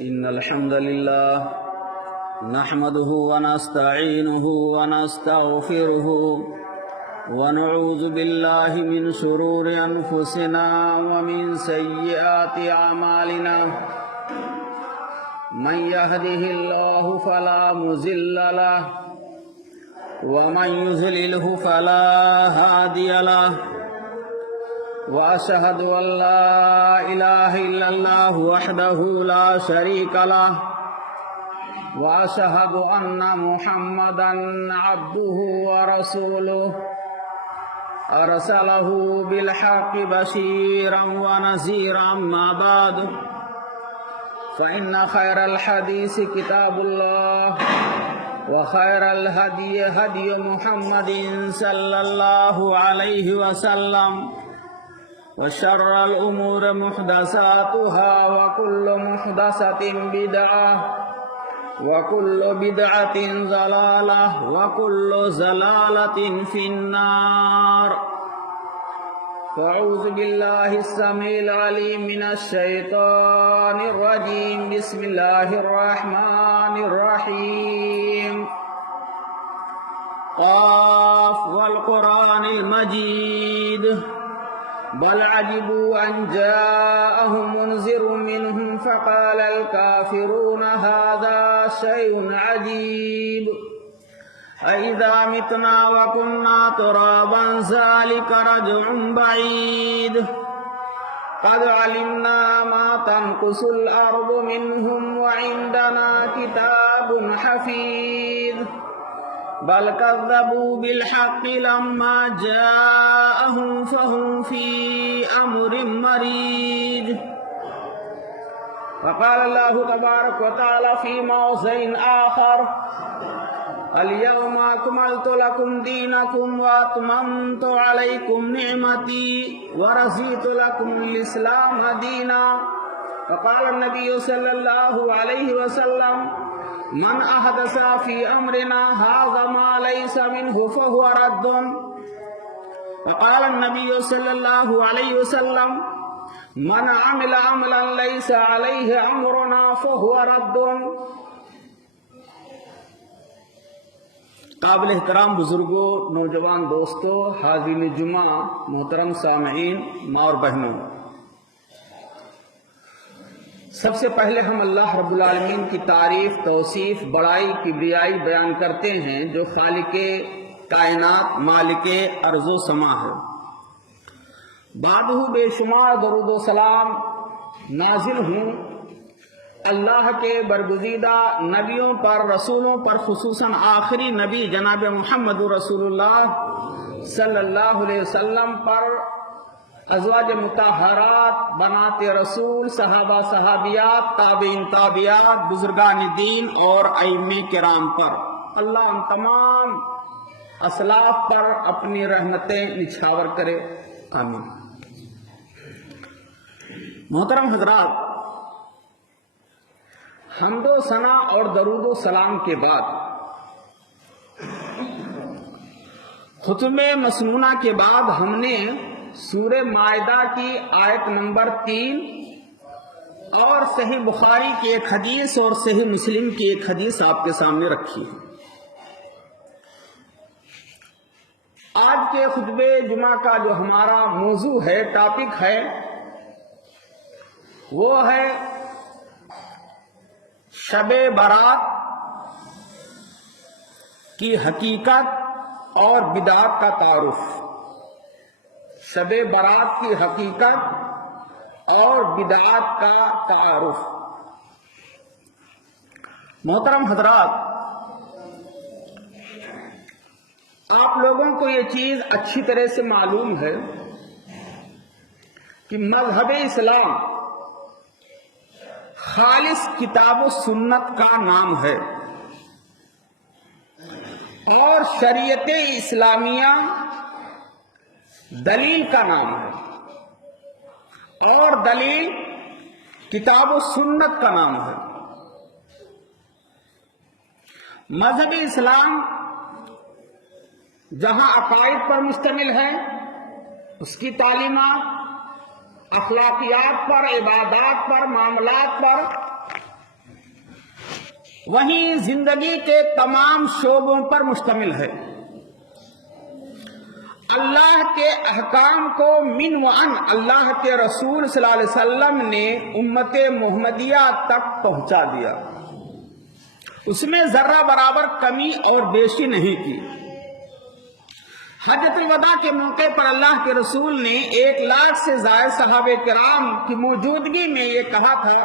إن الحمد لله نحمده ونستعينه ونستغفره ونعوذ بالله من شرور أنفسنا ومن سيئات أعمالنا من يهده الله فلا مضل له ومن يضلله فلا هادي له وأشهد أن لا إله إلا الله وحده لا شريك له وأشهد أن محمدا عبده ورسوله أرسله بالحق بشيرا ونذيرا ما بعد فإن خير الحديث كتاب الله وخير الهدي هدي محمد صلى الله عليه وسلم وشر الأمور محدثاتها وكل محدثة بدعة وكل بدعة ضلالة وكل ضلالة في النار فأعوذ بالله السميع العليم من الشيطان الرجيم بسم الله الرحمن الرحيم قاف والقرآن المجيد بل عجبوا أن جاءهم منذر منهم فقال الكافرون هذا شيء عجيب أإذا متنا وكنا ترابا ذلك رجع بعيد قد علمنا ما تنقص الأرض منهم وعندنا كتاب حفيظ بل كذبوا بالحق لما جاءهم فهم في أمر مريج وقال الله تبارك وتعالى في موضع آخر اليوم أكملت لكم دينكم وأتممت عليكم نعمتي ورضيت لكم الإسلام دينا وقال النبي صلى الله عليه وسلم من أحدث في أمرنا هذا ما ليس منه فهو رد وقال النبي صلى الله عليه وسلم من عمل عملا ليس عليه أمرنا فهو رد. قابل احترام بزرگوں، نوجوان دوستوں، حاضرین جمعہ، محترم سامعین، ماں اور بہنوں، سب سے پہلے ہم اللہ رب العالمین کی تعریف، توصیف، بڑائی، کبریائی بیان کرتے ہیں جو خالق کائنات، مالک ارض و سما ہے. بعدہ بے شمار درود و سلام نازل ہوں اللہ کے برگزیدہ نبیوں پر، رسولوں پر، خصوصاً آخری نبی جناب محمد رسول اللہ صلی اللہ علیہ وسلم پر، ازواج مطہرات، بنات رسول، صحابہ صحابیات، تابعین تابعات، بزرگان دین اور ائمہ کرام پر. اللہ ان تمام اسلاف پر اپنی رحمتیں نچھاور کرے، آمین. محترم حضرات، حمد و ثنا اور درود و سلام کے بعد، خطبہ مسنونہ کے بعد ہم نے سورہ مائدہ کی آیت نمبر 3 اور صحیح بخاری کی ایک حدیث اور صحیح مسلم کی ایک حدیث آپ کے سامنے رکھی ہے. آج کے خطبہ جمعہ کا جو ہمارا موضوع ہے، ٹاپک ہے، وہ ہے شب برات کی حقیقت اور بدعت کا تعارف. شب برات کی حقیقت اور بدعات کا تعارف. محترم حضرات، آپ لوگوں کو یہ چیز اچھی طرح سے معلوم ہے کہ مذہب اسلام خالص کتاب و سنت کا نام ہے اور شریعت اسلامیہ دلیل کا نام ہے اور دلیل کتاب و سنت کا نام ہے. مذہب اسلام جہاں عقائد پر مشتمل ہے، اس کی تعلیمات اخلاقیات پر، عبادات پر، معاملات پر وہیں زندگی کے تمام شعبوں پر مشتمل ہے۔ اللہ کے احکام کو من و عن اللہ کے رسول صلی اللہ علیہ وسلم نے امت محمدیہ تک پہنچا دیا، اس میں ذرہ برابر کمی اور بیشی نہیں کی۔ حجۃ الوداع کے موقع پر اللہ کے رسول نے 1 لاکھ سے زائد صحابہ کرام کی موجودگی میں یہ کہا تھا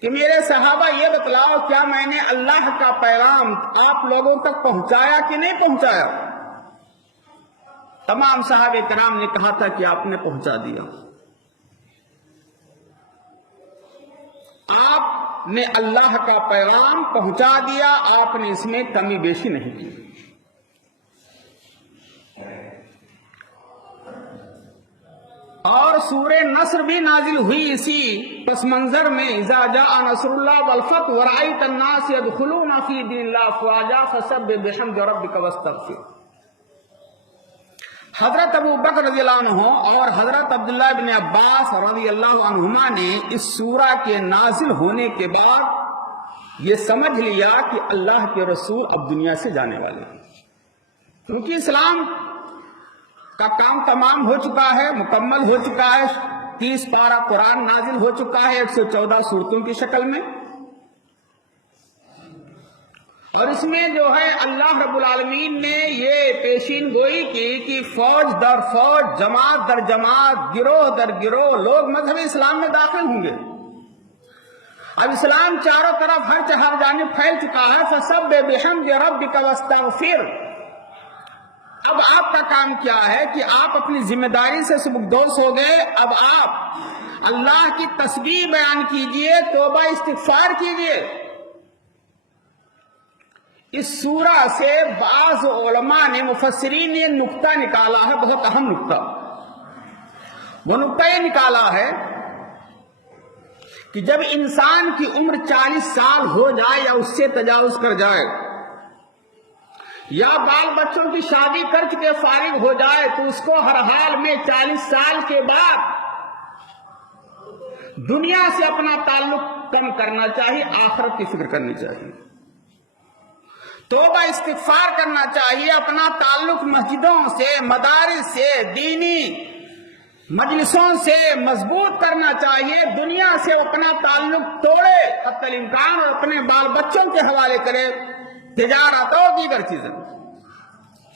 کہ میرے صحابہ یہ بتلاؤ کیا میں نے اللہ کا پیغام آپ لوگوں تک پہنچایا کہ نہیں پہنچایا؟ تمام صحابہ کرام نے کہا تھا کہ آپ نے پہنچا دیا۔ آپ نے اللہ کا پیغام پہنچا دیا، آپ نے اس میں کمی بیشی نہیں کی۔ اور سورہ نصر بھی نازل ہوئی اسی پس منظر میں، اذا جاء نصر اللہ والفتح ورأیت الناس يدخلون فی دین اللہ افواجا فسبح بحمد ربک واستغفر۔ حضرت ابو بکر رضی اللہ عنہ اور حضرت عبداللہ بن عباس رضی اللہ عنہما نے اس سورہ کے نازل ہونے کے بعد یہ سمجھ لیا کہ اللہ کے رسول اب دنیا سے جانے والے ہیں، کیونکہ اسلام کا کام تمام ہو چکا ہے، مکمل ہو چکا ہے۔ 30 پارہ قرآن نازل ہو چکا ہے 114 سورتوں کی شکل میں، اور اس میں جو ہے اللہ رب العالمین نے یہ پیشین گوئی کی کہ فوج در فوج، جماعت در جماعت، گروہ در گروہ لوگ مذہب اسلام میں داخل ہوں گے۔ اب اسلام چاروں طرف ہر جانب پھیل چکا ہے۔ فسبح بحمد ربک واستغفر۔ اب آپ کا کام کیا ہے کہ آپ اپنی ذمہ داری سے سبکدوش ہو گئے، اب آپ اللہ کی تسبیح بیان کیجئے، توبہ استغفار کیجئے۔ اس سورہ سے بعض علماء نے، مفسرین نے نقطہ نکالا ہے، بہت اہم نقطہ۔ وہ نقطہ یہ نکالا ہے کہ جب انسان کی عمر 40 سال ہو جائے یا اس سے تجاوز کر جائے، یا بال بچوں کی شادی کر کے فارغ ہو جائے، تو اس کو ہر حال میں 40 سال کے بعد دنیا سے اپنا تعلق کم کرنا چاہیے، آخرت کی فکر کرنی چاہیے، توبہ استغفار کرنا چاہیے، اپنا تعلق مسجدوں سے، مدارس سے، دینی مجلسوں سے مضبوط کرنا چاہیے، دنیا سے اپنا تعلق توڑے حتی الامکان اور اپنے بال بچوں کے حوالے کرے، تجارت اور دیگر چیزیں۔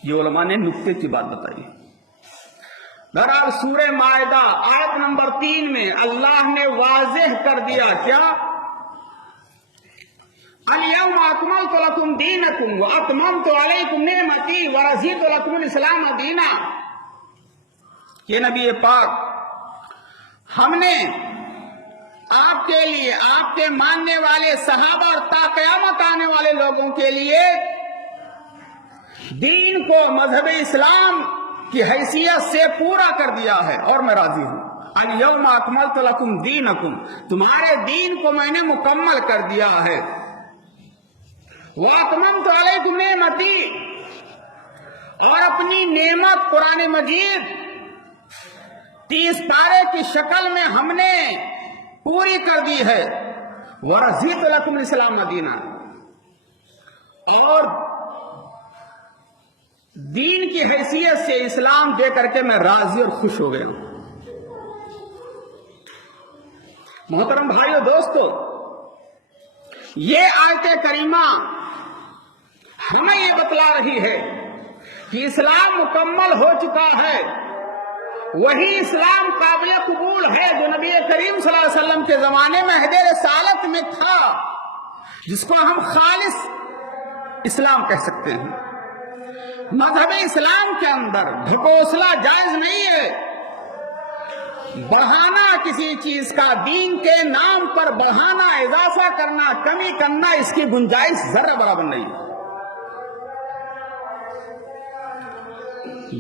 یہ علماء نے نقطے کی بات بتائی۔ بہرحال سورہ مائدہ آیت نمبر 3 میں اللہ نے واضح کر دیا کیا؟ اليوم اکملت لکم دینکم واتممت علیکم نعمتی ورضیت لکم الاسلام دینا۔ یہ نبی پاک، ہم نے آپ کے لیے، آپ کے ماننے والے صحابہ اور تا قیامت آنے والے لوگوں کے لیے دین کو، مذہب اسلام کی حیثیت سے پورا کر دیا ہے، اور میں راضی ہوں۔ الیوم اکملت لکم دینکم، تمہارے دین کو میں نے مکمل کر دیا ہے۔ واتممت علیکم نعمتی، اور اپنی نعمت قرآن مجید 30 پارے کی شکل میں ہم نے پوری کر دی ہے۔ ورضیت لکم الاسلام دینا، اور دین کی حیثیت سے اسلام دے کر کے میں راضی اور خوش ہو گیا ہوں۔ محترم بھائیو دوستو، یہ آیت کریمہ ہمیں یہ بتلا رہی ہے کہ اسلام مکمل ہو چکا ہے، وہی اسلام قابل قبول ہے جو نبی کریم صلی اللہ علیہ وسلم کے زمانے میں عہد رسالت میں تھا، جس کو ہم خالص اسلام کہہ سکتے ہیں۔ مذہب اسلام کے اندر ڈھکوسلا جائز نہیں ہے، بڑھانا کسی چیز کا، دین کے نام پر بڑھانا، اضافہ کرنا، کمی کرنا، اس کی گنجائش ذرہ برابر نہیں ہے۔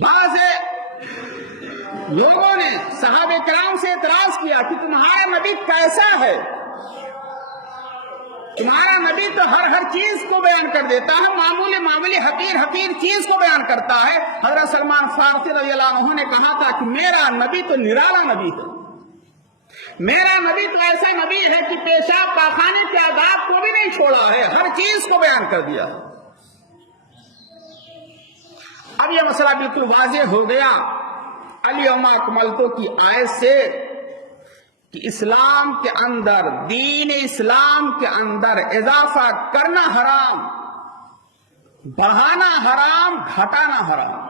بعض لوگوں نے صحابہ کرام سے اعتراض کیا کہ تمہارا نبی کیسا ہے؟ تمہارا نبی تو ہر چیز کو بیان کر دیتا ہے، معمولی حقیر چیز کو بیان کرتا ہے۔ حضرت سلمان فارسی رضی اللہ عنہ نے کہا تھا کہ میرا نبی تو نرالا نبی ہے، میرا نبی تو ایسا نبی ہے کہ پیشاب پاخانے کے آداب کو بھی نہیں چھوڑا ہے، ہر چیز کو بیان کر دیا۔ اب یہ مسئلہ بالکل واضح ہو گیا الیوم اکملت کی آیت سے کہ اسلام کے اندر، دین اسلام کے اندر اضافہ کرنا حرام، بڑھانا حرام، گھٹانا حرام۔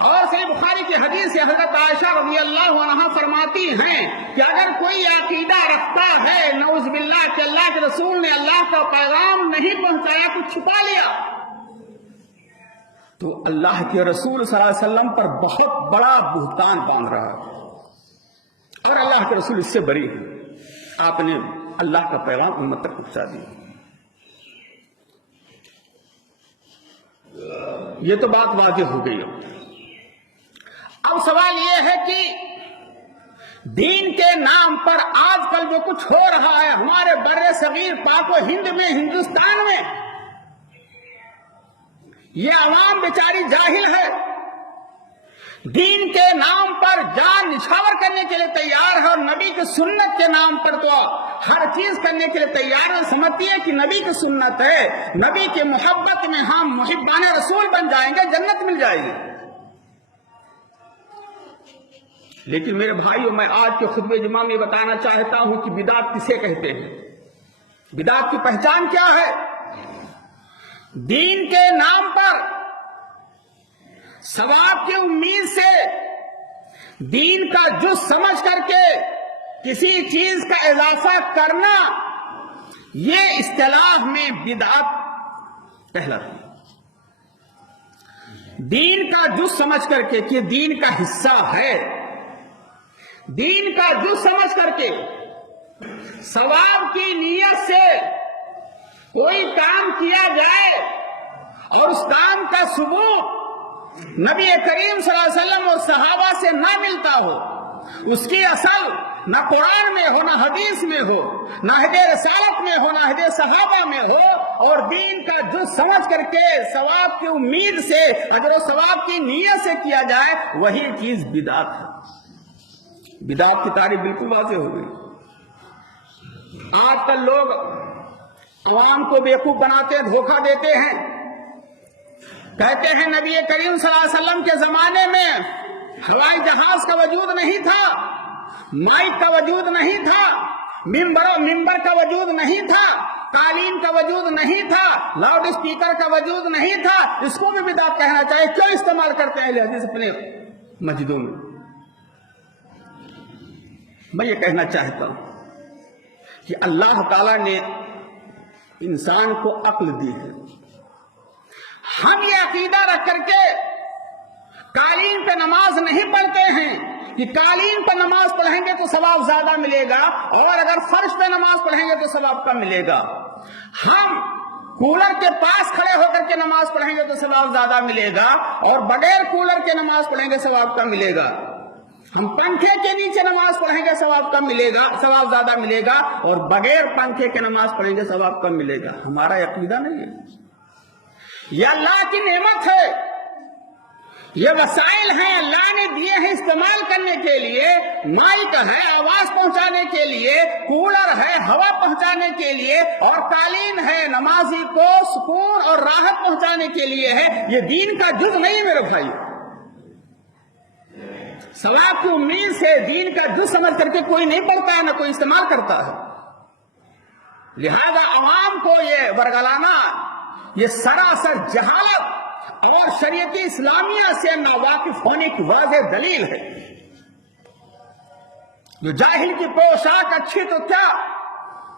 اور صحیح بخاری کی حدیث سے حضرت عائشہ رضی اللہ عنہا فرماتی ہیں کہ اگر کوئی عقیدہ رکھتا ہے نعوذ باللہ کہ اللہ کے رسول نے اللہ کا پیغام نہیں پہنچایا، کچھ چھپا لیا، تو اللہ کے رسول صلی اللہ علیہ وسلم پر بہت بڑا بہتان باندھ رہا ہے، اور اللہ کے رسول اس سے بری ہے، آپ نے اللہ کا پیغام امت تک پہنچا دیا۔ یہ تو بات واضح ہو گئی۔ اب سوال یہ ہے کہ دین کے نام پر آج کل جو کچھ ہو رہا ہے ہمارے بر صغیر پاک و ہند میں، ہندوستان میں، یہ عوام بیچاری جاہل ہے، دین کے نام پر جان نچھاور کرنے کے لیے تیار ہے، اور نبی کی سنت کے نام پر تو ہر چیز کرنے کے لیے تیار ہے، سمجھتی ہے کہ نبی کی سنت ہے، نبی کی محبت میں ہم محبان رسول بن جائیں گے، جنت مل جائے گی۔ لیکن میرے بھائیوں، میں آج کے خطبہ جمعہ میں بتانا چاہتا ہوں کہ بدعت کسے کہتے ہیں، بدعت کی پہچان کیا ہے۔ دین کے نام پر ثواب کی امید سے دین کا جز سمجھ کر کے کسی چیز کا اضافہ کرنا، یہ اصطلاح میں بدعت کہلاتی ہے۔ دین کا جز سمجھ کر کے کہ دین کا حصہ ہے، دین کا جز سمجھ کر کے ثواب کی نیت سے کوئی کام کیا جائے اور اس کام کا ثبوت نبی کریم صلی اللہ علیہ وسلم اور صحابہ سے نہ ملتا ہو، اس کی اصل نہ قرآن میں ہو، نہ حدیث میں ہو، نہ عہد رسالت میں ہو، نہ عہد صحابہ میں ہو، اور دین کا جز سمجھ کر کے ثواب کی امید سے، اجر و ثواب کی نیت سے کیا جائے، وہی چیز بدعت ہے۔ بدعت کی تعریف بالکل واضح ہو گئی۔ آج کل لوگ عوام کو بیوقوف بناتے، دھوکہ دیتے ہیں، کہتے ہیں نبی کریم صلی اللہ علیہ وسلم کے زمانے میں ہوائی جہاز کا وجود نہیں تھا، مائک کا وجود نہیں تھا، ممبر کا وجود نہیں تھا، قالین کا وجود نہیں تھا، لاؤڈ اسپیکر کا وجود نہیں تھا، اس کو بھی بدعت کہنا چاہیے۔ کیوں استعمال کرتے ہیں اہل حدیث اپنے مسجدوں میں؟ میں یہ کہنا چاہتا ہوں کہ اللہ تعالیٰ نے انسان کو عقل دی ہے، ہم یہ عقیدہ رکھ کر کے قالین پہ نماز نہیں پڑھتے ہیں کہ قالین پہ نماز پڑھیں گے تو ثواب زیادہ ملے گا، اور اگر فرش پہ نماز پڑھیں گے تو ثواب کم ملے گا۔ ہم کولر کے پاس کھڑے ہو کر کے نماز پڑھیں گے تو ثواب زیادہ ملے گا، اور بغیر کولر کے نماز پڑھیں گے ثواب کم ملے گا۔ ہم پنکھے کے نیچے نماز پڑھیں گے ثواب کم ملے گا، ثواب زیادہ ملے گا، اور بغیر پنکھے کے نماز پڑھیں گے ثواب کم ملے گا۔ ہمارا عقیدہ نہیں ہے، یہ اللہ کی نعمت ہے، یہ وسائل ہیں اللہ نے دیے ہیں استعمال کرنے کے لیے۔ مائک ہے آواز پہنچانے کے لیے، کولر ہے ہوا پہنچانے کے لیے، اور قالین ہے نمازی کو سکون اور راحت پہنچانے کے لیے ہے۔ یہ دین کا جز نہیں میرے بھائی، ثواب کی امید سے دین کا جز سمجھ کر کے کوئی نہیں پڑھتا ہے، نہ کوئی استعمال کرتا ہے۔ لہذا عوام کو یہ ورگلانا، یہ سراسر جہالت اور شریعت اسلامیہ سے ناواقف ہونے کی واضح دلیل ہے۔ جو جاہل کی پوشاک اچھی تو کیا،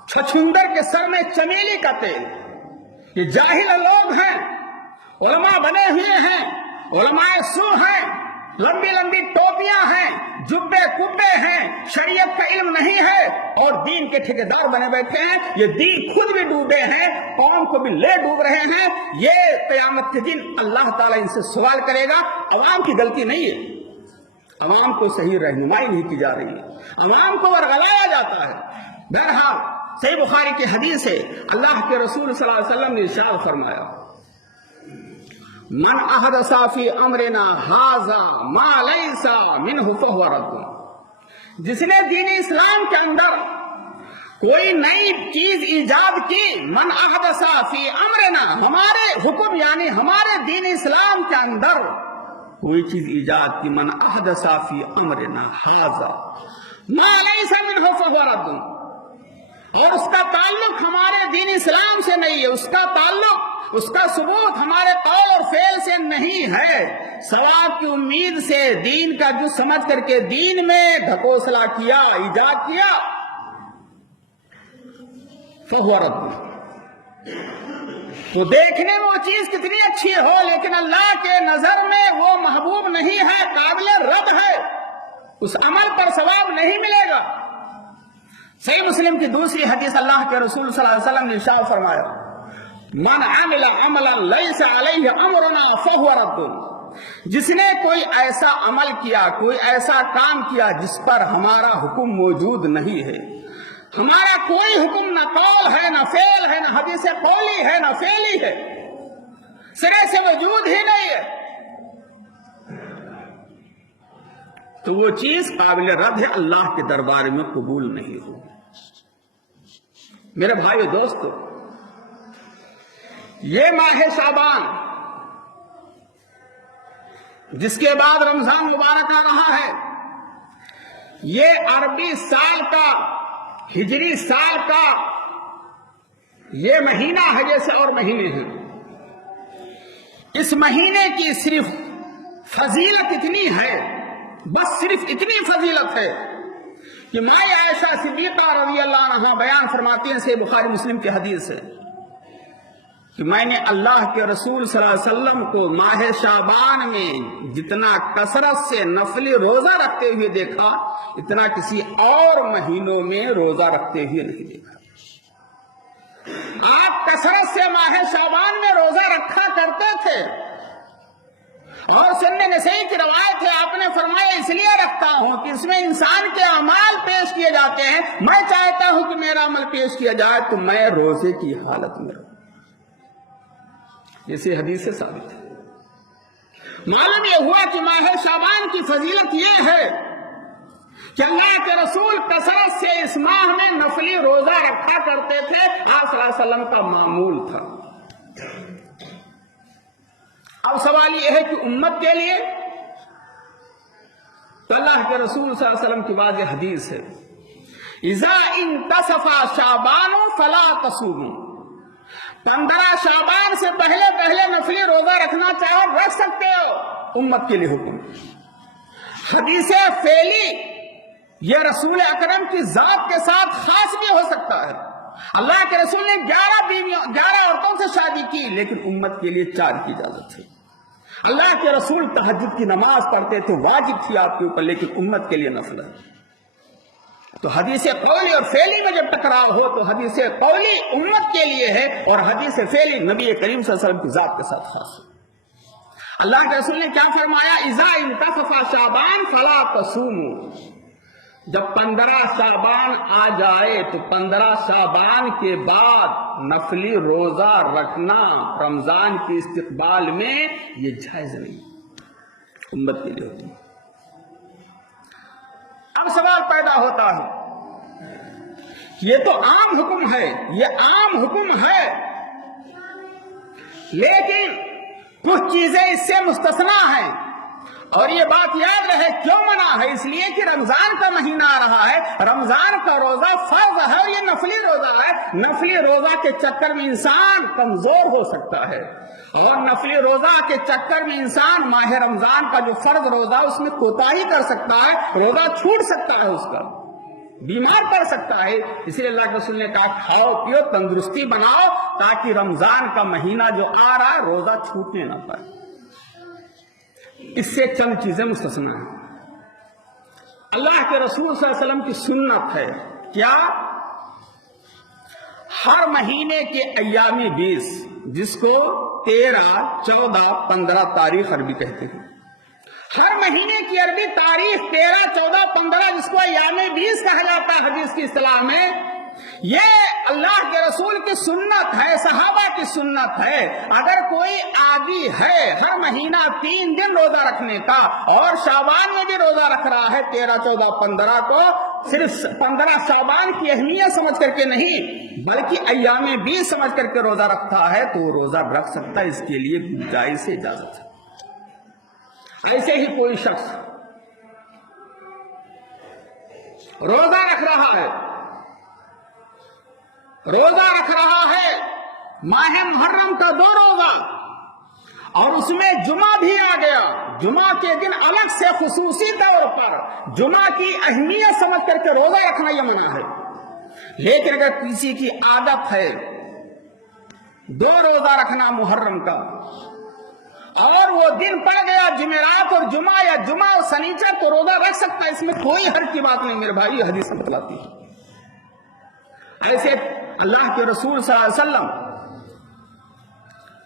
چھچھندر کے سر میں چمیلی کا تیل، یہ جاہل لوگ ہیں، علماء بنے ہوئے ہیں، علماء سو ہیں، لمبی لمبی ٹوپیاں ہیں، جبے کبے ہیں، شریعت کا علم نہیں ہے، اور دین کے ٹھیکیدار بنے بیٹھے ہیں۔ یہ دین خود بھی ڈوبے ہیں، قوم کو بھی لے ڈوب رہے ہیں۔ یہ قیامت کے دن اللہ تعالیٰ ان سے سوال کرے گا۔ عوام کی غلطی نہیں ہے، عوام کو صحیح رہنمائی نہیں کی جا رہی ہے، عوام کو ورگلایا جاتا ہے۔ بہرحال صحیح بخاری کی حدیث ہے، اللہ کے رسول صلی اللہ علیہ وسلم نے ارشاد فرمایا، من احدث فی امرنا ھذا ما لیس منہ فہو رد۔ جس نے دین اسلام کے اندر کوئی نئی چیز ایجاد کی، من احدث فی امرنا، ہمارے حکم یعنی ہمارے دین اسلام کے اندر کوئی چیز ایجاد کی، من احدث فی امرنا ھذا ما لیس منہ فہو رد، اور اس کا تعلق ہمارے دین اسلام سے نہیں ہے، اس کا تعلق، اس کا ثبوت ہمارے قول اور فعل سے نہیں ہے، ثواب کی امید سے دین کا جو سمجھ کر کے دین میں ڈھکوسلا کیا، ایجاد کیا، فہو رد۔ تو دیکھنے میں وہ چیز کتنی اچھی ہو لیکن اللہ کے نظر میں وہ محبوب نہیں ہے، قابل رد ہے، اس عمل پر ثواب نہیں ملے گا۔ صحیح مسلم کی دوسری حدیث اللہ کے رسول صلی اللہ علیہ وسلم نے ارشاد فرمایا، من عمل عملا لیس علیہ امرنا فہو رد، جس نے کوئی ایسا عمل کیا، کوئی ایسا کام کیا جس پر ہمارا حکم موجود نہیں ہے، ہمارا کوئی حکم نہ قول ہے نہ فعل ہے نہ حدیث قولی ہے نہ فعلی ہے، سرے سے موجود ہی نہیں ہے، تو وہ چیز قابل رد ہے، اللہ کے دربار میں قبول نہیں ہوگی۔ میرے بھائیو دوستو، یہ ماہ شعبان جس کے بعد رمضان مبارک آ رہا ہے، یہ عربی سال کا، ہجری سال کا یہ مہینہ ہے جیسے اور مہینے ہیں۔ اس مہینے کی صرف فضیلت اتنی ہے، بس صرف اتنی فضیلت ہے کہ ماں عائشہ صدیقہ رضی اللہ عنہا بیان فرماتی ہیں، سے بخاری مسلم کی حدیث ہے کہ میں نے اللہ کے رسول صلی اللہ علیہ وسلم کو ماہ شعبان میں جتنا کثرت سے نفلی روزہ رکھتے ہوئے دیکھا، اتنا کسی اور مہینوں میں روزہ رکھتے ہوئے نہیں دیکھا۔ آپ کثرت سے ماہ شعبان میں روزہ رکھا کرتے تھے، اور سنن نسائی کی روایت ہے، آپ نے فرمایا اس لیے رکھتا ہوں کہ اس میں انسان کے اعمال پیش کیے جاتے ہیں، میں چاہتا ہوں کہ میرا عمل پیش کیا جائے تو میں روزے کی حالت میں رہوں، جیسے حدیث سے ثابت ہے۔ معلوم یہ ہوا کہ ماہ شعبان کی فضیلت یہ ہے کہ اللہ کے رسول کثرت سے اس ماہ میں نفلی روزہ رکھا کرتے تھے، آپ صلی اللہ علیہ وسلم کا معمول تھا۔ اب سوال یہ ہے کہ امت کے لیے، تو اللہ کے رسول صلی اللہ علیہ وسلم کی واضح حدیث ہے، اذا انتصف شعبان فلا تصوموا، 15 شعبان سے پہلے نفلی روزہ رکھنا چاہو رکھ سکتے ہو، امت کے لیے حکم۔ حدیث فعلی یہ رسول اکرم کی ذات کے ساتھ خاص بھی ہو سکتا ہے، اللہ کے رسول نے 11 عورتوں سے شادی کی لیکن امت کے لیے 4 کی اجازت ہے۔ اللہ کے رسول تہجد کی نماز پڑھتے تھے، واجب تھی آپ کے اوپر، لیکن امت کے لیے نفل ہے۔ تو حدیث قولی اور فعلی میں جب ٹکراؤ ہو تو حدیث قولی امت کے لیے ہے اور حدیث فعلی نبی کریم صلی اللہ علیہ وسلم کی ذات کے ساتھ خاص ہے۔ اللہ کے رسول نے کیا فرمایا، اذا انتصف شعبان فلا تصوموا، جب 15 شعبان آ جائے تو 15 شعبان کے بعد نفلی روزہ رکھنا رمضان کے استقبال میں یہ جائز نہیں، امت کے لیے ہوتی ہے۔ اب سوال پیدا ہوتا ہے، یہ تو عام حکم ہے، یہ عام حکم ہے، لیکن کچھ چیزیں اس سے مستثنا ہیں، اور یہ بات یاد رہے کیوں منع ہے، اس لیے کہ رمضان کا مہینہ آ رہا ہے، رمضان کا روزہ فرض ہے اور یہ نفلی روزہ ہے، نفلی روزہ کے چکر میں انسان کمزور ہو سکتا ہے، اور نفلی روزہ کے چکر میں انسان ماہ رمضان کا جو فرض روزہ اس میں کوتاہی کر سکتا ہے، روزہ چھوٹ سکتا ہے، اس کا بیمار پڑ سکتا ہے۔ اس لیے اللہ کے رسول نے کہا کھاؤ پیو تندرستی بناؤ تاکہ رمضان کا مہینہ جو آ رہا ہے روزہ چھوٹنے نہ پائے۔ اس سے چند چیزیں مستثنا ہیں۔ اللہ کے رسول صلی اللہ علیہ وسلم کی سنت ہے کیا، ہر مہینے کے ایام 20 جس کو 13، 14، 15 تاریخ عربی کہتے ہیں، ہر مہینے کی عربی تاریخ 13، 14، 15 جس کو ایام 20 کہا جاتا ہے حدیث کی اصطلاح میں، یہ اللہ کے رسول کی سنت ہے، صحابہ کی سنت ہے۔ اگر کوئی عادی ہے ہر مہینہ 3 دن روزہ رکھنے کا اور شعبان میں بھی روزہ رکھ رہا ہے 13، 14، 15 کو، صرف 15 شعبان کی اہمیت سمجھ کر کے نہیں بلکہ ایام 20 سمجھ کر کے روزہ رکھتا ہے تو وہ روزہ رکھ سکتا ہے، اس کے لیے گنجائش سے اجازت ہے۔ ایسے ہی کوئی شخص روزہ رکھ رہا ہے ماہ محرم کا 2 روزہ اور اس میں جمعہ بھی آ گیا، جمعہ کے دن الگ سے خصوصی طور پر جمعہ کی اہمیت سمجھ کر کے روزہ رکھنا یہ منع ہے۔ لیکن اگر کسی کی عادت ہے 2 روزہ رکھنا محرم کا اور وہ دن پڑ گیا جمعرات اور جمعہ یا جمعہ اور سنیچر تو روزہ رکھ سکتا ہے، اس میں کوئی حرج کی بات نہیں میرے بھائی، یہ حدیث بتلاتی ہے۔ ایسے اللہ کے رسول صلی اللہ علیہ وسلم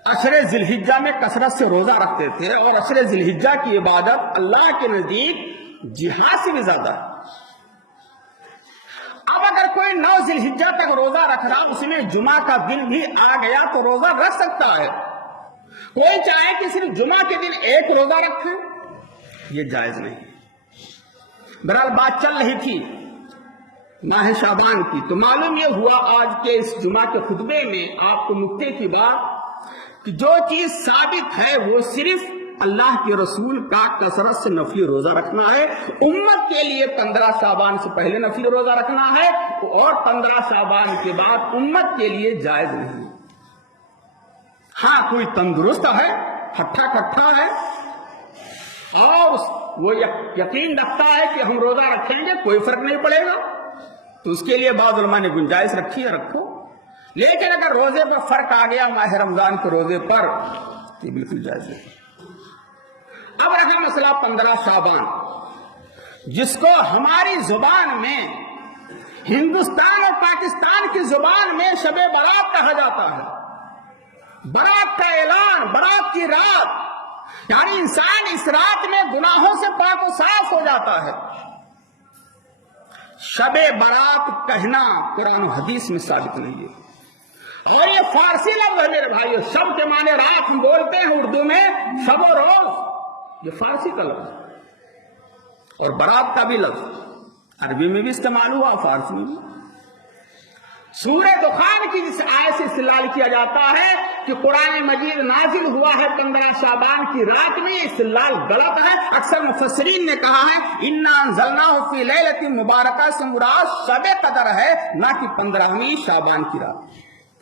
عشر ذی الحجہ میں کثرت سے روزہ رکھتے تھے اور عشر ذی الحجہ کی عبادت اللہ کے نزدیک جہاد سے بھی زیادہ ہے۔ اب اگر کوئی 9 ذی الحجہ تک روزہ رکھ رہا اس میں جمعہ کا دن بھی آ گیا تو روزہ رکھ سکتا ہے۔ کوئی چاہے کہ صرف جمعہ کے دن 1 روزہ رکھے، یہ جائز نہیں۔ بہرحال بات چل رہی تھی ماہ شعبان کی، تو معلوم یہ ہوا آج کے اس جمعہ کے خطبے میں آپ کو نکتے کی بات کہ جو چیز ثابت ہے وہ صرف اللہ کے رسول کا کثرت سے نفلی روزہ رکھنا ہے۔ امت کے لیے 15 شعبان سے پہلے نفلی روزہ رکھنا ہے اور 15 شعبان کے بعد امت کے لیے جائز نہیں۔ ہاں کوئی تندرست ہے، ہٹھا کٹھا ہے اور وہ یقین رکھتا ہے کہ ہم روزہ رکھیں گے کوئی فرق نہیں پڑے گا تو اس کے لیے بعض علماء نے گنجائش رکھی ہے، رکھو۔ لیکن اگر روزے پر فرق آ گیا ماہ رمضان کے روزے پر تو یہ بالکل جائز ہے۔ اب رہا مسئلہ 15 شعبان، جس کو ہماری زبان میں ہندوستان اور پاکستان کی زبان میں شب برات کہا جاتا ہے۔ برات کا اعلان، برات کی رات، یعنی انسان اس رات میں گناہوں سے پاک و صاف ہو جاتا ہے۔ شب برات کہنا قرآن و حدیث میں ثابت نہیں ہے اور یہ فارسی لفظ ہے میرے بھائیو۔ شب کے معنی رات ہم بولتے ہیں اردو میں شب و روز، یہ فارسی کا لفظ ہے اور برات کا بھی لفظ عربی میں بھی استعمال ہوا، فارسی میں بھی۔ سورہ دخان کی جس آیت سے استدلال کیا جاتا ہے کہ قرآن مجید نازل ہوا ہے 15 شعبان کی رات میں، استدلال غلط ہے۔ اکثر مفسرین نے کہا ہے اِنَّا أَنزَلْنَاهُ فِي لَيْلَةٍ مُبَارَكَةٍ سے مراد شب قدر ہے، نہ کہ 15ویں شعبان کی رات۔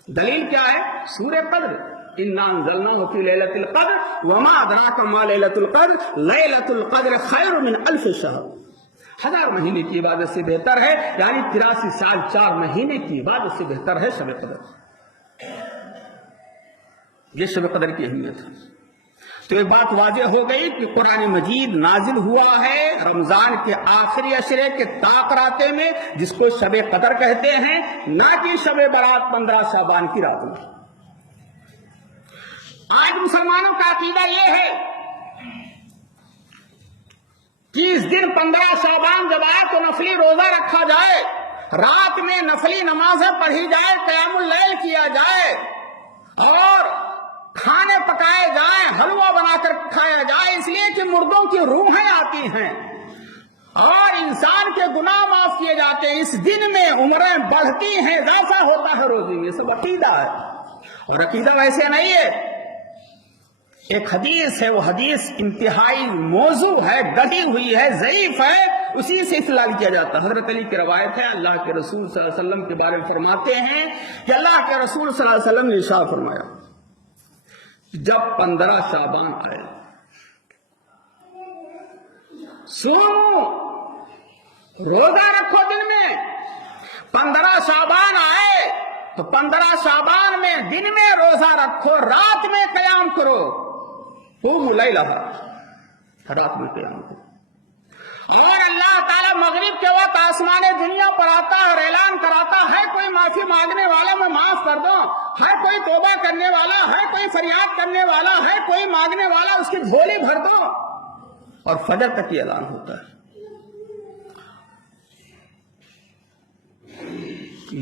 دلیل کیا ہے؟ سورہ قدر، اِنَّا أَنزَلْنَاهُ فِي لَيْلَةِ الْقَدْرِ وَمَا أَدْرَاكَ مَا لَيْلَةُ الْقَدْرِ لَيْلَةُ الْقَدْرِ خَيْرٌ مِنْ أَلْفِ شَهْرٍ۔ 1000 مہینے کی عبادت سے بہتر ہے، یعنی 83 سال 4 مہینے کی عبادت سے بہتر ہے شب قدر۔ یہ شب قدر کی اہمیت ہے۔ تو ایک بات واضح ہو گئی کہ قرآن مجید نازل ہوا ہے رمضان کے آخری عشرے کے طاق راتے میں، جس کو شب قدر کہتے ہیں، نہ کہ شب برات 15 شعبان کی رات میں۔ آج مسلمانوں کا عقیدہ یہ ہے کہ اس دن 15 شعبان جب آئے تو نفلی روزہ رکھا جائے، رات میں نفلی نمازیں پڑھی جائے، قیام اللیل کیا جائے اور کھانے پکائے جائیں، حلوہ بنا کر کھایا جائے، اس لیے کہ مردوں کی روحیں آتی ہیں اور انسان کے گناہ معاف کیے جاتے ہیں۔ اس دن میں عمریں بڑھتی ہیں، اضافہ ہوتا ہے روزی میں۔ یہ سب عقیدہ ہے اور عقیدہ ویسے نہیں ہے۔ ایک حدیث ہے، وہ حدیث انتہائی موضوع ہے، گڑھی ہوئی ہے، ضعیف ہے، اسی سے استدلال کیا جاتا ہے۔ حضرت علی کی روایت ہے، اللہ کے رسول صلی اللہ علیہ وسلم کے بارے میں فرماتے ہیں کہ اللہ کے رسول صلی اللہ علیہ وسلم نے ارشاد فرمایا جب 15 شعبان آئے سومو، روزہ رکھو دن میں۔ 15 شعبان آئے تو 15 شعبان میں دن میں روزہ رکھو، رات میں قیام کرو، قوموا لیلہ، رات میں قیام کرو۔ اور اللہ تعالیٰ مغرب کے وقت آسمان دنیا پر آتا ہے اور اعلان کراتا ہے کوئی معافی مانگنے والا میں معاف کر دو، ہے کوئی توبہ کرنے والا، ہے کوئی فریاد کرنے والا، ہے کوئی مانگنے والا، اس کی جھولی بھر دو، اور فجر تک یہ اعلان ہوتا ہے۔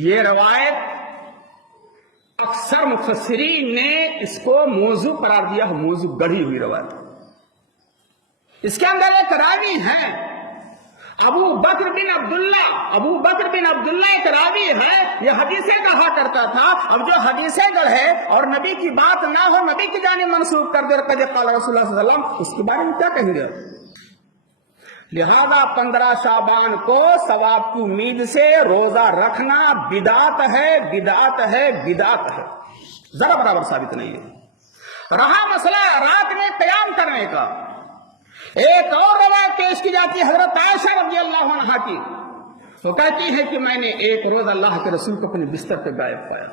یہ روایت اکثر مفسرین نے اس کو موضوع قرار دیا، موضوع گڑھی ہوئی روایت۔ اس کے اندر ایک راوی ہے ابو بکر بن عبداللہ ایک راوی ہے، یہ حدیثیں کہا کرتا تھا. اب جو حدیثیں گڑھے اور نبی کی بات نہ ہو، نبی کی جانب منسوخ کر دے قال رسول اللہ صلی اللہ علیہ وسلم، اس کے بارے میں کیا کہیں گے؟ لہذا 15 شعبان کو ثواب کی امید سے روزہ رکھنا بدعت ہے. ذرا برابر ثابت نہیں ہے. رہا مسئلہ رات میں قیام کرنے کا، ایک اور روایت پیش کی جاتی ہے حضرت عائشہ رضی اللہ عنہا کی. وہ کہتی ہے کہ میں نے ایک روز اللہ کے رسول کو اپنے بستر پہ غائب پایا.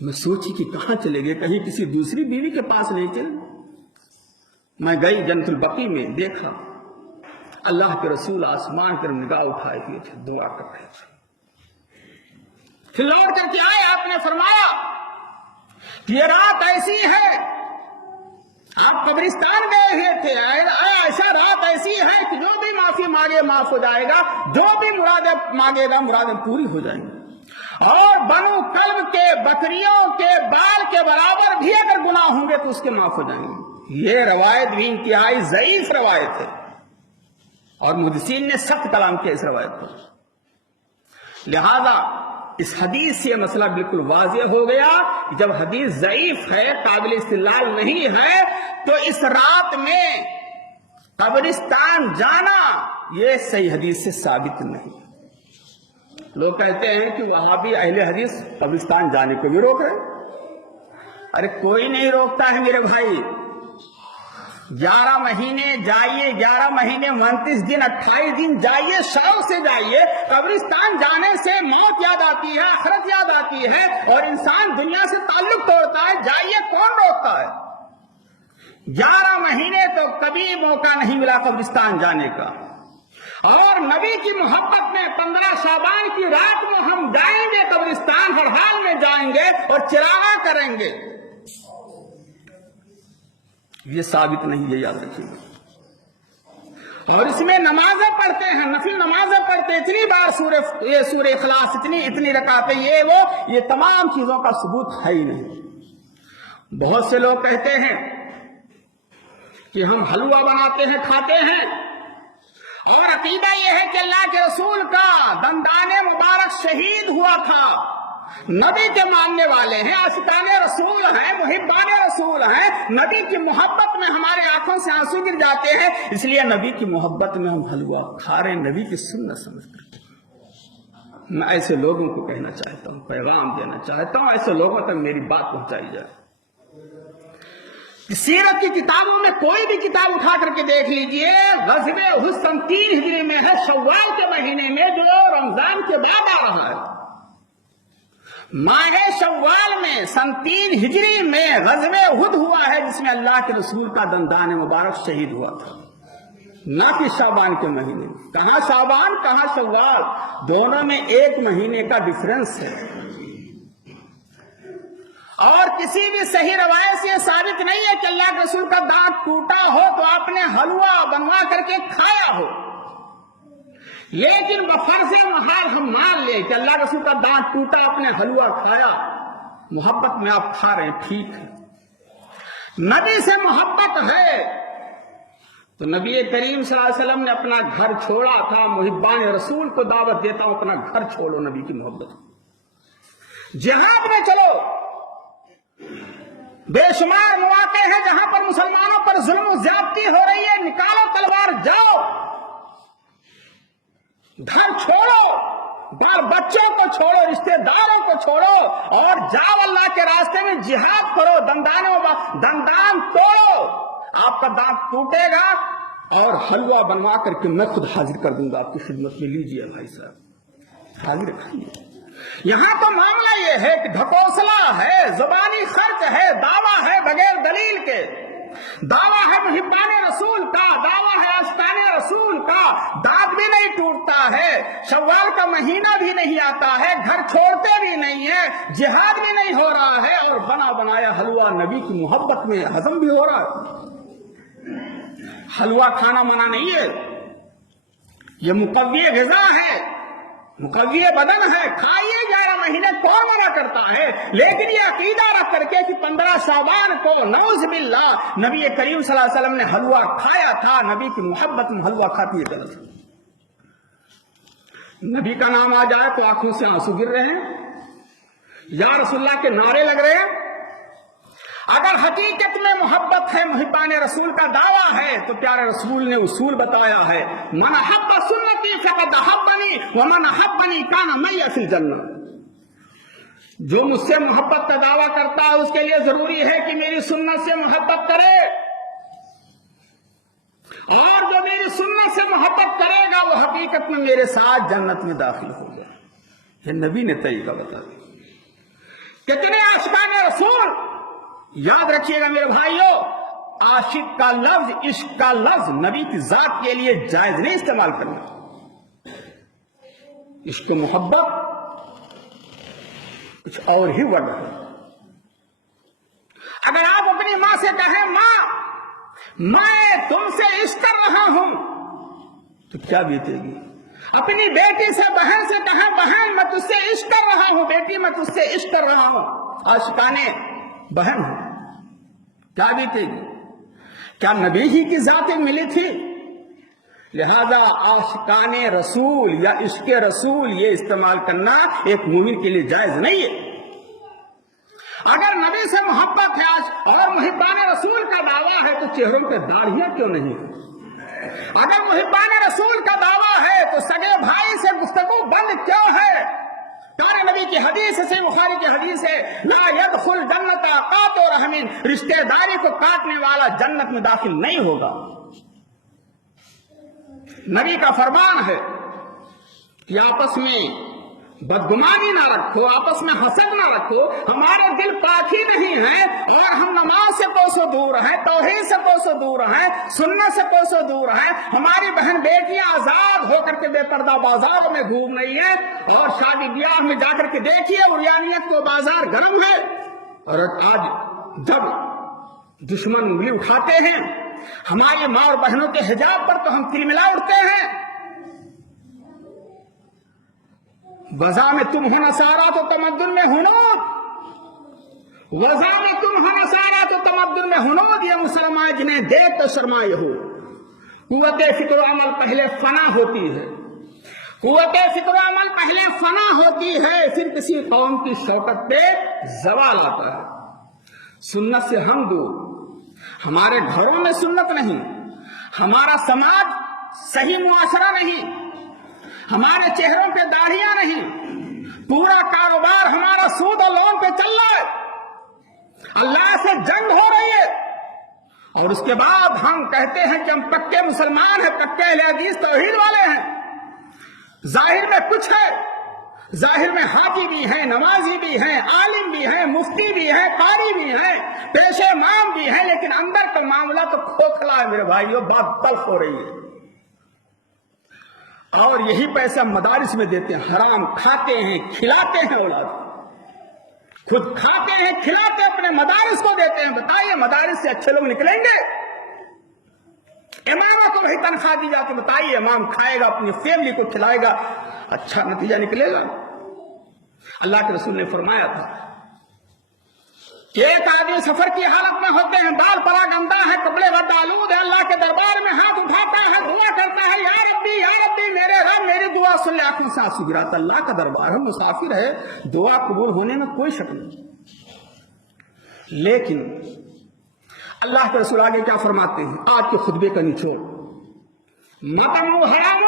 میں سوچی کہ کہاں چلے گئے، کہیں کسی دوسری بیوی کے پاس نہیں چلے. میں گئی جنت البقیع میں، دیکھا اللہ کے رسول آسمان پر نگاہ اٹھائے ہوئے تھے، دعا کر رہے تھے. پھر لوٹ کر کے آئے، آپ نے فرمایا کہ یہ رات ایسی ہے، آپ قبرستان گئے ہوئے تھے، ایسا رات ایسی ہے کہ جو بھی معافی مانگے معاف ہو جائے گا، جو بھی مرادیں مانگے گا مرادیں پوری ہو جائیں گی، اور بنو کلب کے بکریوں کے بال کے برابر بھی اگر گناہ ہوں گے تو اس کے معاف ہو جائیں گے. یہ روایت بھی انتہائی ضعیف روایت ہے اور محدثین نے سخت کلام کیا اس روایت پر. لہذا اس حدیث سے یہ مسئلہ بالکل واضح ہو گیا کہ جب حدیث ضعیف ہے، قابل استدلال نہیں ہے، تو اس رات میں قبرستان جانا یہ صحیح حدیث سے ثابت نہیں. لوگ کہتے ہیں کہ وہابی اہل حدیث قبرستان جانے کو بھی روک رہے. ارے کوئی نہیں روکتا ہے میرے بھائی. 11 مہینے جائیے، 11 مہینے 29 دن 28 دن جائیے، شوق سے جائیے. قبرستان جانے سے موت یاد آتی ہے، آخرت یاد آتی ہے، اور انسان دنیا سے تعلق توڑتا ہے. جائیے، کون روکتا ہے؟ 11 مہینے تو کبھی موقع نہیں ملا قبرستان جانے کا. اور نبی کی محبت میں 15 شعبان کی رات میں ہم جائیں گے قبرستان، ہر حال میں جائیں گے اور چراغاں کریں گے. یہ ثابت نہیں، یہ یاد رکھیے گا. اور اس میں نمازیں پڑھتے ہیں، نفل نمازیں پڑھتے، اتنی بار سورہ اخلاص، اتنی رکعتیں، یہ تمام چیزوں کا ثبوت ہے ہی نہیں. بہت سے لوگ کہتے ہیں کہ ہم حلوہ بناتے ہیں، کھاتے ہیں، اور عقیدہ یہ ہے کہ اللہ کے رسول کا دندان مبارک شہید ہوا تھا. نبی کے ماننے والے ہیں، عاشقان رسول ہیں، محبان رسول ہیں. نبی کی محبت میں ہمارے آنکھوں سے آنسو گر جاتے ہیں، اس لیے نبی کی محبت میں ہم حلوہ کھا رہے ہیں، نبی کی سنت سمجھ کر. میں ایسے لوگوں کو کہنا چاہتا ہوں، پیغام دینا چاہتا ہوں، ایسے لوگوں تک میری بات پہنچائی جائے. سیرت کی کتابوں میں کوئی بھی کتاب اٹھا کر کے دیکھ لیجئے، غزوہ احد سن 3 ہجری میں ہے، شوال کے مہینے میں جو رمضان کے بعد آ رہا ہے. ماہ شوال میں سن 3 ہجری میں غزوہ احد ہوا ہے، جس میں اللہ کے رسول کا دندان مبارک شہید ہوا تھا، نہ کہ شعبان کے مہینے میں. کہاں شعبان، کہاں شوال، دونوں میں 1 مہینے کا ڈفرنس ہے. اور کسی بھی صحیح روایت سے یہ ثابت نہیں ہے کہ اللہ کے رسول کا دانت ٹوٹا ہو تو آپ نے حلوہ بنوا کر کے کھایا ہو. لیکن بفرض محال ہم مان لیں کہ اللہ کے رسول کا دانت ٹوٹا، آپ نے حلوہ کھایا، محبت میں آپ کھا رہے ہیں، ٹھیک ہے. نبی سے محبت ہے تو نبی کریم صلی اللہ علیہ وسلم نے اپنا گھر چھوڑا تھا. محبان رسول کو دعوت دیتا ہوں، اپنا گھر چھوڑو نبی کی محبت. جہاد میں چلو، بے شمار مواقع ہیں جہاں پر مسلمانوں پر ظلم و زیادتی ہو رہی ہے، نکالو تلوار، جاؤ، گھر چھوڑو، بال بچوں کو چھوڑو، رشتہ داروں کو چھوڑو، اور جاؤ اللہ کے راستے میں جہاد کرو. دندان توڑو، آپ کا دانت ٹوٹے گا، اور حلوہ بنوا کر کے میں خود حاضر کر دوں گا آپ کی خدمت میں. لیجیے بھائی صاحب، حاضر کھائیے. یہاں تو معاملہ یہ ہے کہ ڈھکوسلا ہے، زبانی خرچ ہے، دعویٰ ہے بغیر دلیل کے، دعویٰ ہے محبان رسول کا، دعویٰ ہے عاشقان رسول کا. دانت بھی نہیں ٹوٹتا ہے، شوال کا مہینہ بھی نہیں آتا ہے، گھر چھوڑتے بھی نہیں ہے، جہاد بھی نہیں ہو رہا ہے، اور بنا بنایا حلوہ نبی کی محبت میں ہضم بھی ہو رہا ہے. حلوہ کھانا منع نہیں ہے، یہ مقوی غذا ہے، مقوی بدن ہے، کھائیے. 11 مہینے کون منع کرتا ہے؟ لیکن یہ عقیدہ رکھ کر کے کہ 15 شعبان کو نعوذ باللہ نبی کریم صلی اللہ علیہ وسلم نے حلوہ کھایا تھا، نبی کی محبت میں حلوہ کھاتی ہے، غلط. نبی کا نام آ جائے تو آنکھوں سے آنسو گر رہے ہیں، یا رسول اللہ کے نعرے لگ رہے ہیں۔ اگر حقیقت میں محبت ہے، محبان رسول کا دعویٰ ہے، تو پیارے رسول نے اصول بتایا ہے، من احب سنتی فقد احبنی ومن احبنی کان معی فی الجنہ۔ جو مجھ سے محبت کا دعویٰ کرتا ہے اس کے لیے ضروری ہے کہ میری سنت سے محبت کرے، اور جو میری سنت سے محبت کرے گا وہ حقیقت میں میرے ساتھ جنت میں داخل ہوگا۔ یہ نبی نے طریقہ بتا دیا۔ کتنے عاشقان رسول، یاد رکھیے گا میرے بھائیوں، عاشق کا لفظ، عشق کا لفظ نبی کی ذات کے لیے جائز نہیں استعمال کرنا۔ عشق و محبت کچھ اور ہی ورڈ ہے۔ اگر آپ اپنی ماں سے کہیں ماں میں تم سے عشق کر رہا ہوں، تو کیا بیتے گی؟ اپنی بیٹی سے، بہن سے کہیں بہن میں تجھ سے عشق کر رہا ہوں، بیٹی میں تجھ سے عشق کر رہا ہوں، عاشقانے بہن ہوں، کیا بیتے گی؟ کیا نبی ہی کی ذات ملی تھی؟ لہذا عاشقان رسول یا عشق رسول یہ استعمال کرنا ایک مومن کے لیے جائز نہیں ہے۔ اگر نبی سے محبت ہے اور محبان رسول کا دعویٰ ہے تو چہروں پہ داڑھیاں کیوں نہیں؟ اگر محبان رسول کا دعویٰ ہے تو سگے بھائی سے گفتگو بند کیوں ہے؟ پیارے نبی کی حدیث سے، بخاری کی حدیث ہے، لا يدخل جنت قاطع رحم، رشتہ داری کو کاٹنے والا جنت میں داخل نہیں ہوگا۔ نبی کا فرمان ہے کہ آپس میں بدگمانی نہ رکھو، آپس میں حسد نہ رکھو، ہمارے دل پاک ہی نہیں ہیں اور ہم نماز سے کوسوں دور ہیں، توحید سے کوسوں دور ہیں، سنت سے کوسوں دور ہیں، ہماری بہن بیٹیاں آزاد ہو کر کے بے پردہ بازاروں میں گھوم رہی ہیں، اور شادی بیاہ میں جا کر کے دیکھیے عریانیت کو بازار گرم ہے۔ اور آج جب دشمن انگلی اٹھاتے ہیں ہماری ماں اور بہنوں کے حجاب پر تو ہم تلملا اٹھتے ہیں۔ وضع میں تم ہو نصارا تو تمدن میں ہنود، وضع میں تم ہو نصارا تو تمدن میں ہنود، یہ مسلمان جنہیں دیکھ تو شرمائے ہو۔ قوت فکر و عمل پہلے فنا ہوتی ہے، قوت فکر و عمل پہلے فنا ہوتی ہے، پھر کسی قوم کی شوکت پہ زوال آتا ہے۔ سنت سے ہم دور، ہمارے گھروں میں سنت نہیں، ہمارا سماج صحیح معاشرہ نہیں، ہمارے چہروں پہ داڑھیاں نہیں، پورا کاروبار ہمارا سود اور لون پہ چل رہا ہے، اللہ سے جنگ ہو رہی ہے، اور اس کے بعد ہم کہتے ہیں کہ ہم پکے مسلمان ہیں، پکے اہل حدیث توحید والے ہیں۔ ظاہر میں کچھ ہے، ظاہر میں حاجی بھی ہیں، نمازی بھی ہیں، عالم بھی ہیں، مفتی بھی ہیں، قاری بھی ہیں، پیش امام بھی ہیں، لیکن اندر کا معاملہ تو کھوکھلا ہے میرے بھائیوں، بات تلخ ہو رہی ہے۔ اور یہی پیسہ مدارس میں دیتے ہیں، حرام کھاتے ہیں، کھلاتے ہیں، اولاد خود کھاتے ہیں، کھلاتے اپنے مدارس کو دیتے ہیں۔ بتائیے مدارس سے اچھے لوگ نکلیں گے؟ اماموں کو وہی تنخواہ دی جاتی، بتائیے امام کھائے گا، اپنی فیملی کو کھلائے گا، اچھا نتیجہ نکلے گا؟ اللہ کے رسول نے فرمایا تھا کہ ایک آدمی سفر کی حالت میں ہوتے ہیں، بال پڑا گندا ہے، کپڑے بد آلود ہے، اللہ کے دربار میں ہاتھ اٹھاتا ہے، دعا کرتا ہے، یا ربی میرے رب میری دعا سن لے، آنکھوں سے آنسو گراتا۔ اللہ کا دربار ہے، مسافر ہے، دعا قبول ہونے میں کوئی شک نہیں۔ لیکن اللہ کے رسول آگے کیا فرماتے ہیں؟ آج کے خطبے کا نچوڑ، مطعمہ حرام،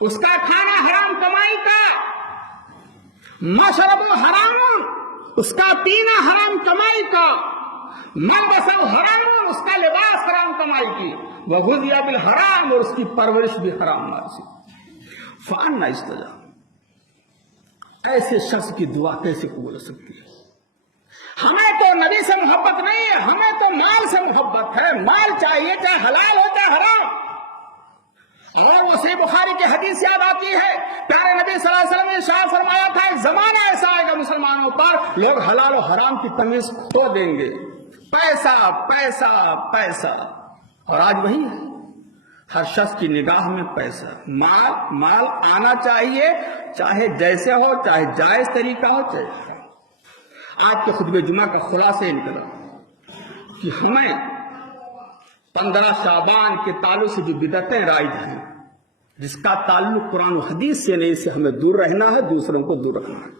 اس کا کھانا حرام کمائی کا، مشرب حرام، اس کا پینا حرام کمائی کا، ملبس حرام، اس کا لباس حرام کمائی کی، وغذی بالحرام، اور اس کی پرورش بھی حرام مال سے، فأنا استجاب۔ ایسے شخص کی دعا کیسے قبول ہو سکتی ہے؟ ہمیں تو نبی سے محبت نہیں ہے، ہمیں تو مال سے محبت ہے، مال چاہیے چاہے حلال ہو چاہے حرام۔ اور وہ صحیح بخاری کی حدیث یاد آتی ہے، پیارے نبی صلی اللہ علیہ وسلم نے ارشاد فرمایا تھا، ایک زمانہ ایسا آئے گا مسلمانوں پر لوگ حلال و حرام کی تمیز کھو دیں گے، پیسہ پیسہ پیسہ۔ اور آج وہی ہے، ہر شخص کی نگاہ میں پیسہ، مال مال آنا چاہیے، چاہے جیسے ہو، چاہے جائز طریقہ ہو، چاہے۔ آج کے خطبہ جمعہ کا خلاصہ یہ نکلا کہ ہمیں 15 شعبان کے تعلق سے جو بدعتیں رائج ہیں، جس کا تعلق قرآن و حدیث سے نہیں، سے ہمیں دور رہنا ہے، دوسروں کو دور رکھنا ہے۔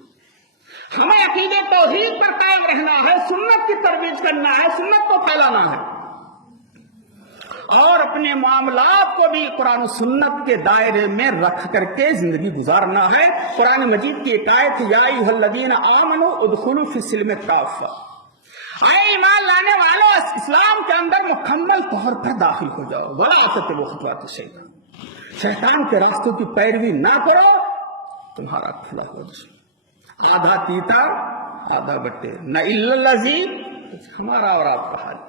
ہمیں عقیدے توحید پر قائم رہنا ہے، سنت کی ترویج کرنا ہے، سنت کو پھیلانا ہے، اور اپنے معاملات کو بھی قرآن و سنت کے دائرے میں رکھ کر کے زندگی گزارنا ہے۔ قرآن مجید کی ایک آیت، یا ایھا الذین آمنوا ادخلوا فی السلم کافہ، اے ایمان لانے والو اسلام کے اندر مکمل طور پر داخل ہو جاؤ، ولا تتبعوا خطوات الشیطان، شیطان کے راستوں کی پیروی نہ کرو، تمہارا کھلا ہو دشمن، آدھا تیتا آدھا بٹے، نہ الا الذی، ہمارا اور آپ کا حال ہے۔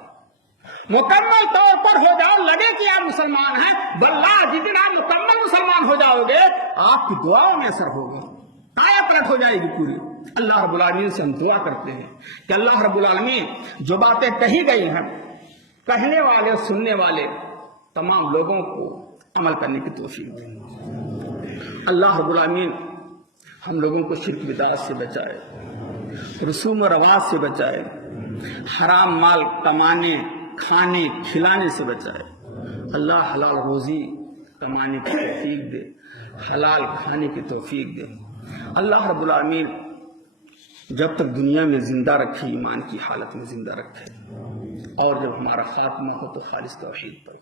مکمل طور پر ہو جاؤ، لگے کہ آپ مسلمان ہیں، بلّہ جتنا مکمل مسلمان ہو جاؤ گے آپ کی دعاؤں میں اثر ہوگا، کایا پلٹ ہو جائے گی پوری۔ اللہ رب العالمین سے ہم دعا کرتے ہیں کہ اللہ رب العالمین جو باتیں کہی گئی ہیں، کہنے والے سننے والے تمام لوگوں کو عمل کرنے کی توفیق دیں۔ اللہ رب العالمین ہم لوگوں کو شرک بدعت سے بچائے، رسوم و رواج سے بچائے، حرام مال کمانے کھانے کھلانے سے بچائے۔ اللہ حلال روزی کمانے کی توفیق دے، حلال کھانے کی توفیق دے۔ اللہ رب العالمین جب تک دنیا میں زندہ رکھے ایمان کی حالت میں زندہ رکھے، اور جب ہمارا خاتمہ ہو تو خالص توحید پر۔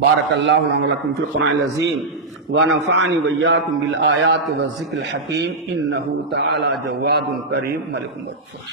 بارک اللہ لنا ولکم فی القرآن العظیم ونفعنی وإیاکم بالآیات والذکر الحکیم، انہ تعالی جواد کریم ملک غفور۔